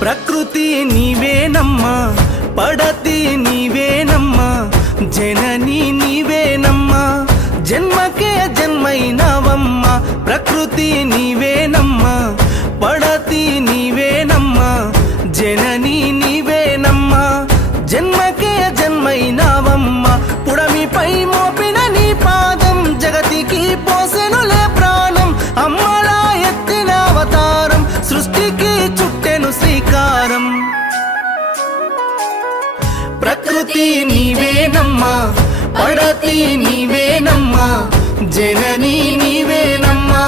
ప్రకృతి నీవేనమ్మా, పడతి నీవేనమ్మా, జనని నీవేనమ్మా, జన్మకే జన్మైనవమ్మా. ప్రకృతి నీవేనమ్మా, పడతి నీవేనమ్మా, జనని నీవేనమ్మా, జన్మకే జన్మైనవమ్మా. పుడమిపై మోపిన నీ పాదం జగతికి పోసెనులే ప్రాణం. అమ్మలా ఎత్తిన అవతారం సృష్టికి చుట్టెను శ్రీకారం. ప్రకృతి నీవేనమ్మా, పడతి నీవేనమ్మా, జనని నీవేనమ్మా,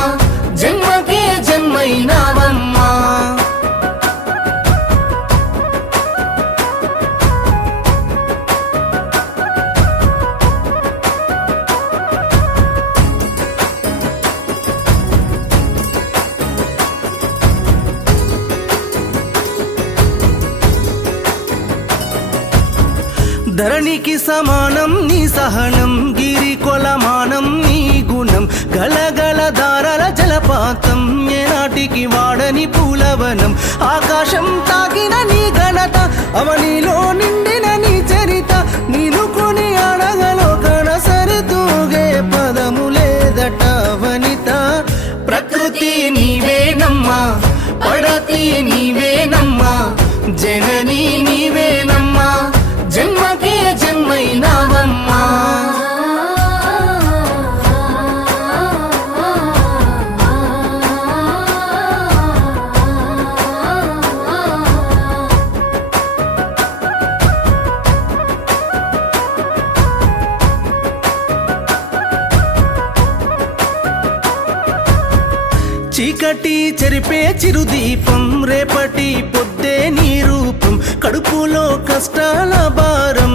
జన్మకే జన్మైనవమ్మా. ధరణికి సమానం నీ సహనం, గిరి కొలమానం నీ గుణం, గలగల దారల జలపాతం, ఏనాటికి వాడని పూలవనం. ఆకాశం తాకిన నీ ఘనత, అవనిలో నిండిన నీ చరిత, నీను కొని అడగలో కనసరితూగే పదము లేదట వనిత. ప్రకృతి నీవేనమ్మా, పడతి నీవేనమ్మా, జనని నీవేనమ్మా, జన్మకే జన్మైనవమ్మా. చీకటి చెరిపే చిరుదీపం, రేపటి పొద్దే నీ రూపం, కడుపులో కష్టాల భారం